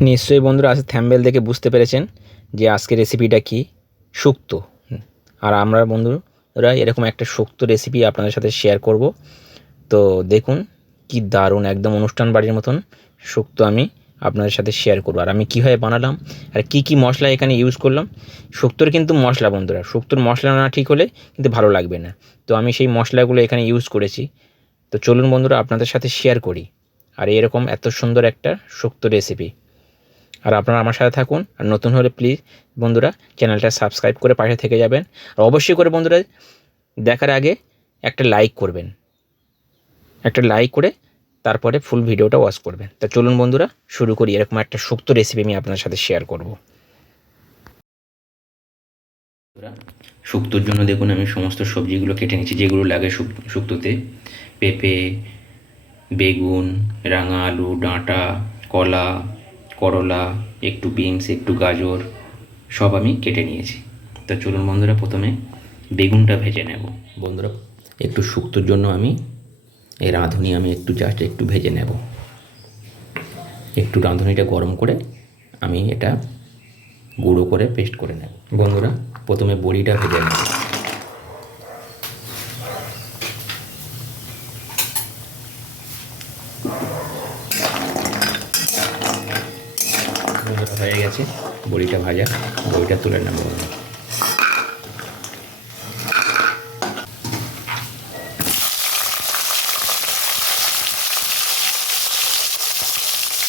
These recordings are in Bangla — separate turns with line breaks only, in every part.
নিশ্চয়ই বন্ধুরা আজ থ্যাম্বেল দেখে বুঝতে পেরেছেন যে আজকের রেসিপিটা কি? শুক্ত। আর আমরা বন্ধুরা এরকম একটা শুক্ত রেসিপি আপনাদের সাথে শেয়ার করব। তো দেখুন কি দারুণ একদম অনুষ্ঠান বাড়ির মতন শুক্ত আমি আপনাদের সাথে শেয়ার করব। আর আমি কীভাবে বানালাম আর কি কি মশলা এখানে ইউজ করলাম, শুক্তোর কিন্তু মশলা বন্ধুরা, শুক্তোর মশলা না ঠিক হলে কিন্তু ভালো লাগবে না। তো আমি সেই মশলাগুলো এখানে ইউজ করেছি। তো চলুন বন্ধুরা আপনাদের সাথে শেয়ার করি। আর এরকম এত সুন্দর একটা শুক্তো রেসিপি আর আপনারা আমার সাথে থাকুন আর নতুন হলে প্লিজ বন্ধুরা চ্যানেলটা সাবস্ক্রাইব করে পাশে থেকে যাবেন। আর অবশ্যই করে বন্ধুরা দেখার আগে একটা লাইক করবেন। একটা লাইক করে তারপরে ফুল ভিডিওটা ওয়াচ করবেন। তা চলুন বন্ধুরা, শুরু করি। এরকম একটা শুক্তো রেসিপি আমি আপনার সাথে শেয়ার করব। শুক্তোর জন্য দেখুন, আমি সমস্ত সবজিগুলো কেটে নিচ্ছি। যেগুলো লাগে শুক্তোতে পেঁপে, বেগুন, রাঙা আলু, ডাঁটা, কলা করলা, একটু বিনস, একটু গাজর, সব আমি কেটে নিয়েছি। তো চলুন বন্ধুরা, প্রথমে বেগুনটা ভেজে নেব। বন্ধুরা, একটু শুক্তোর জন্য আমি এই রাঁধুনি আমি একটু জাস্ট একটু ভেজে নেব। একটু রাঁধুনিটা গরম করে আমি এটা গুঁড়ো করে পেস্ট করে নেব। বন্ধুরা, প্রথমে বড়িটা ভেজে নেব বন্ধুরা হয়ে গেছে বড়িটা ভাজা, বড়িটা তুলে নেব।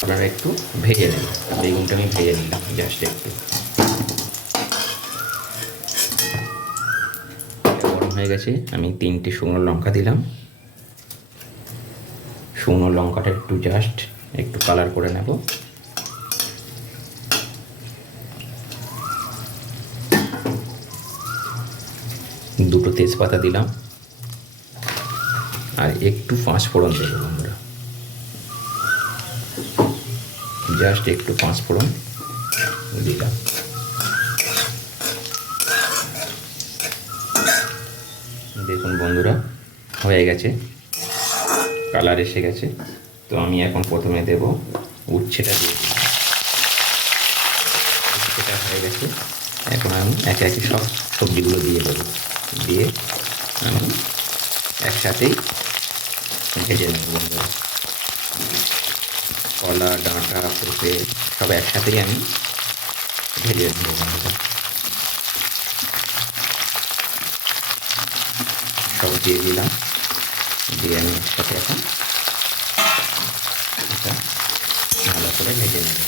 আপনারা একটু ভেজে নেন বেগুনটা আমি ভেজে নিলাম জাস্ট একটু। গরম হয়ে গেছে, আমি তিনটে শুকনো লঙ্কা দিলাম। শুকনো লঙ্কাটা একটু জাস্ট একটু কালার করে নেব। দুটো তেজপাতা দিলাম। আর একটু পাঁচ ফোড়ন দেবো বন্ধুরা জাস্ট একটু পাঁচ ফোড়ন দিলাম। দেখুন বন্ধুরা, হয়ে গেছে। কালার এসে গেছে। তো আমি এখন প্রথমে দেব উচ্ছেটা দিয়ে উচ্ছেটা হয়ে গেছে। এখন আমি একে একে সব সবজিগুলো দিয়ে দেবো। দিয়ে আমি একসাথেই ভেজে নেব বন্ধুরা। কলা, ডাঁটা পেঁপে সব একসাথেই আমি ভেজে নেব বন্ধুরা। সব দিয়ে দিলাম। দিয়ে আমি একসাথে এখন ভালো করে ভেজে নেব।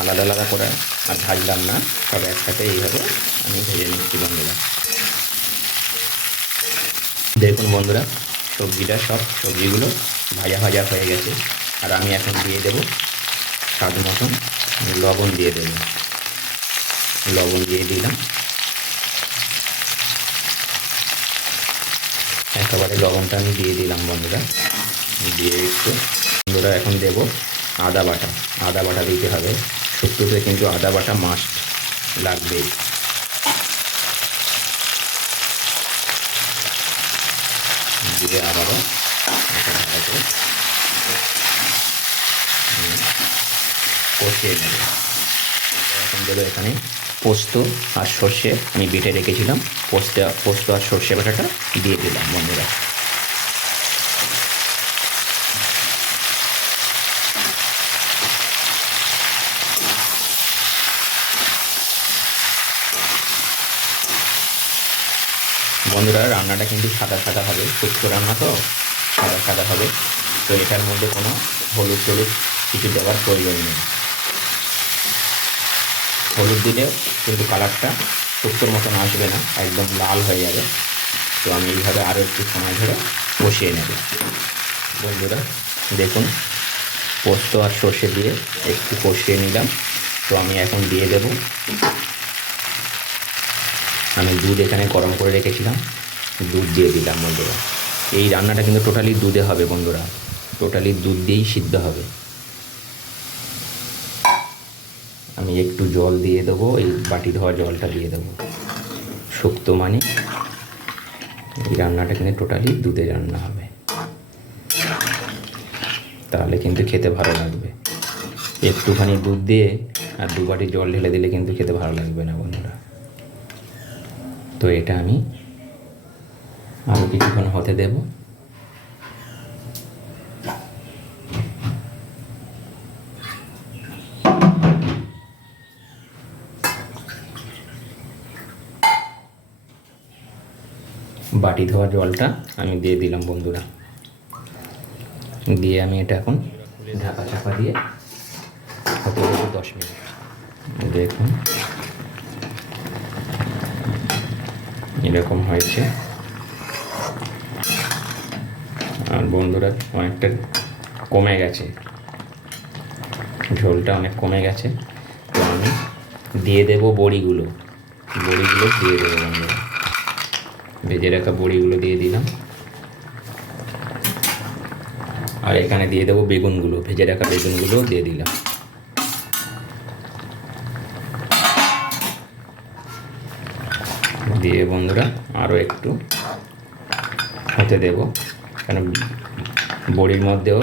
আলাদা আলাদা করে আর ভাজলাম না, সব একসাথে এইভাবে আমি ভেজে নিচ্ছি বন্ধুরা। দেখুন বন্ধুরা, সবজিটা, সব সবজিগুলো ভাজা ভাজা হয়ে গেছে। আর আমি এখন দিয়ে দেব স্বাদ মতন লবণ দিয়ে দেব। লবণ দিয়ে দিলাম। একেবারে লবণটা আমি দিয়ে দিলাম বন্ধুরা। দিয়ে একটু বন্ধুরা এখন দেব আদা বাটা। আদা বাটা দিতে হবে। শুক্তোতে কিন্তু আদা বাটা মাস্ট লাগবেই দিয়ে আবারও কষিয়ে এখন এখানে পোস্ত আর সর্ষে। আমি বেটে রেখেছিলাম। পোস্ত পোস্ত আর সর্ষে বাটাটা দিয়ে দিলাম বন্ধুরা। বন্ধুরা, রান্নাটা কিন্তু সাদা সাদা হবে, শুক্তো রান্না তো সাদা সাদা হবে। তো এটার মধ্যে কোনো হলুদ টলুদ কিছু দেওয়ার প্রয়োজন নেই। হলুদ দিলে কিন্তু কালারটা শুক্তোর মতন আসবে না, একদম লাল হয়ে যাবে। তো আমি এইভাবে আরও একটু সময় ধরে কষিয়ে নেব। বন্ধুরা, দেখুন, পোস্ত আর সর্ষে দিয়ে একটু কষিয়ে নিলাম। তো আমি এখন দিয়ে দেব আমি দুধ এখানে গরম করে রেখেছিলাম, দুধ দিয়ে দিলাম বন্ধুরা। এই রান্নাটা কিন্তু টোটালি দুধে হবে বন্ধুরা। টোটালি দুধ দিয়েই সিদ্ধ হবে। আমি একটু জল দিয়ে দেবো, এই বাটি ধোয়া জলটা দিয়ে দেবো। শুক্তো মানে এই রান্নাটা কিন্তু টোটালি দুধে রান্না হবে। তাহলে কিন্তু খেতে ভালো লাগবে। একটুখানি দুধ দিয়ে আর দু বাটি জল ঢেলে দিলে কিন্তু খেতে ভালো লাগবে না বন্ধুরা। তো এটা আমি আরও কিছুক্ষণ হতে দেব। বাটি ধোয়া জলটা আমি দিয়ে দিলাম বন্ধুরা। দিয়ে আমি এটা এখন ঢাকা চাপা দিয়ে হতে দেবো দশ মিনিট। দেখুন। এরকম হয়েছে। আর বন্ধুরা, অনেকটা কমে গেছে। ঝোলটা অনেক কমে গেছে। তো আমি দিয়ে দেবো বড়িগুলো। বড়িগুলো দিয়ে দেবো বন্ধুরা। ভেজে রাখা বড়িগুলো দিয়ে দিলাম। আর এখানে দিয়ে দেবো বেগুনগুলো। ভেজে রাখা বেগুনগুলো দিয়ে দিলাম। দিয়ে বন্ধুরা আরও একটু হতে দেব। কারণ বড়ির মধ্যেও,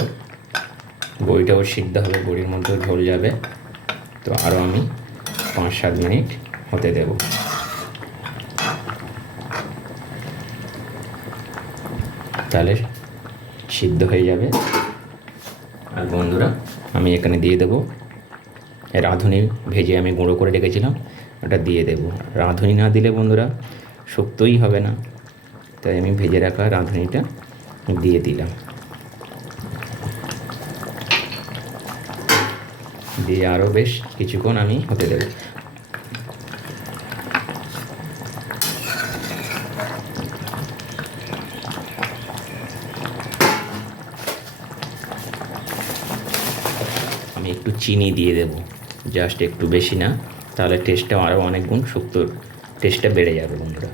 বড়িটাও সিদ্ধ হবে, বড়ির মধ্যেও ঝোল যাবে। তো আরও আমি পাঁচ সাত মিনিট হতে দেব। তাহলে সিদ্ধ হয়ে যাবে। আর বন্ধুরা, আমি এখানে দিয়ে দেবো। রাঁধুনি ভেজে আমি গুঁড়ো করে রেখেছিলাম। ওটা দিয়ে দেব। রাঁধুনি না দিলে বন্ধুরা শুক্তই হবে না। তাই আমি ভেজে রাখা রাঁধুনিটা দিয়ে দিলাম। দিয়ে আরও বেশ কিছুক্ষণ আমি হতে দেব। আমি একটু চিনি দিয়ে দেব। জাস্ট একটু বেশি না। তাহলে টেস্টটা আরও অনেক গুণ শুক্তোর টেস্টটা বেড়ে যাবে বন্ধুরা।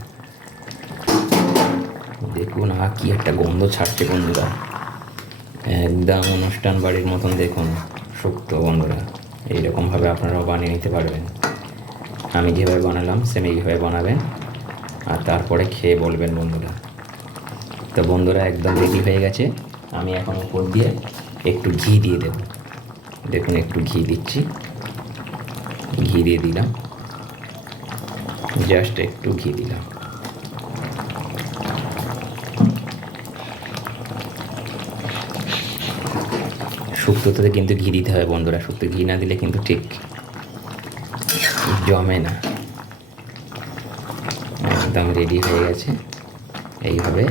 দেখুন, আহ, কি একটা গন্ধ ছাড়ছে বন্ধুরা। একদম অনুষ্ঠান বাড়ির মতন দেখুন শুক্তো বন্ধুরা। এইরকমভাবে আপনারাও বানিয়ে নিতে পারবেন। আমি যেভাবে বানালাম সেম এইভাবে বানাবেন। আর তারপরে খেয়ে বলবেন বন্ধুরা। তো বন্ধুরা, একদম রেডি হয়ে গেছে। আমি এখন উপর দিয়ে একটু ঘি দিয়ে দেবো। দেখুন, একটু ঘি দিচ্ছি। ঘি দিয়ে দিলাম। জাস্ট একটু ঘি দিলাম। শুক্তোতে কিন্তু ঘি দিতে হবে বন্ধুরা, শুক্তো ঘি না দিলে কিন্তু ঠিক জমে না। একদম রেডি হয়ে গেছে। এইভাবে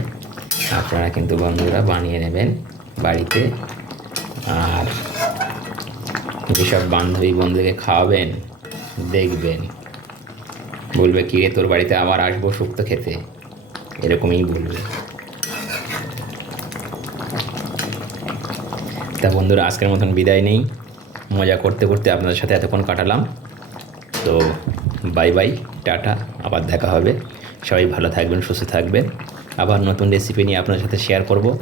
আপনারা কিন্তু বন্ধুরা বানিয়ে নেবেন বাড়িতে। আর যেসব বান্ধবী বন্ধুকে খাওয়াবেন দেখবেন বলবে, কি রে, তোর বাড়িতে আবার আসব শুক্তো খেতে? এরকমই বলবে। তা বন্ধুরা, আজকের মতন বিদায় নেই। মজা করতে করতে আপনাদের সাথে এতক্ষণ কাটালাম। তো বাই বাই, টাটা, আবার দেখা হবে। সবাই ভালো থাকবেন, সুস্থ থাকবেন। আবার নতুন রেসিপি নিয়ে আপনাদের সাথে শেয়ার করব।